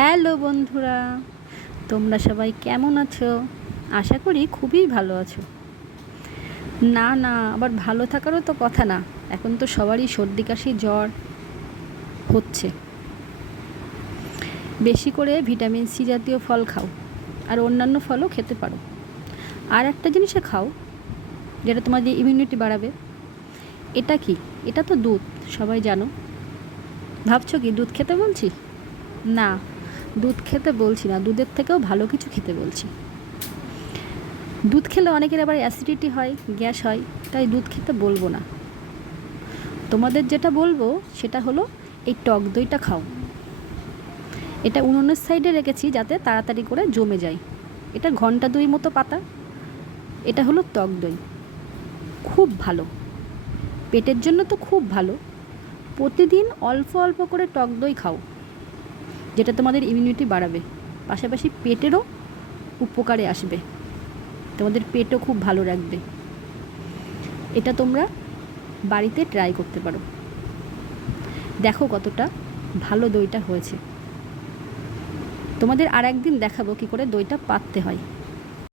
Hello বন্ধুরা, তোমরা সবাই কেমন আছো? আশা করি খুবই ভালো আছো। না না, আবার ভালো থাকারও তো কথা না, এখন তো সবারই সর্দি কাশি জ্বর হচ্ছে। বেশি করে ভিটামিন সি জাতীয় ফল খাও, আর অন্যান্য ফলও খেতে পারো। আর একটা জিনিসে খাও যেটা তোমাদের ইমিউনিটি বাড়াবে। এটা কি? এটা তো দুধ, সবাই জানো। ভাবছো কি দুধ খেতে বলছি? না, দুধ খেতে বলছি না, দুধের থেকেও ভালো কিছু খেতে বলছি। দুধ খেলে অনেকের আবার অ্যাসিডিটি হয়, গ্যাস হয়, তাই দুধ খেতে বলবো না। তোমাদের যেটা বলবো সেটা হলো এই টক দইটা খাও। এটা উনুনের সাইডে রেখেছি যাতে তাড়াতাড়ি করে জমে যায়। এটা ঘন্টা দুই মতো পাতা। এটা হলো টক দই, খুব ভালো, পেটের জন্য তো খুব ভালো। প্রতিদিন অল্প অল্প করে টক দই খাও, যেটা তোমাদের ইমিউনিটি বাড়াবে, পাশাপাশি পেটেরও উপকারে আসবে, তোমাদের পেটও খুব ভালো রাখবে। এটা তোমরা বাড়িতে ট্রাই করতে পারো, দেখো কতটা ভালো দইটা হয়েছে। তোমাদের আর একদিন দেখাবো কী করে দইটা পাততে হয়।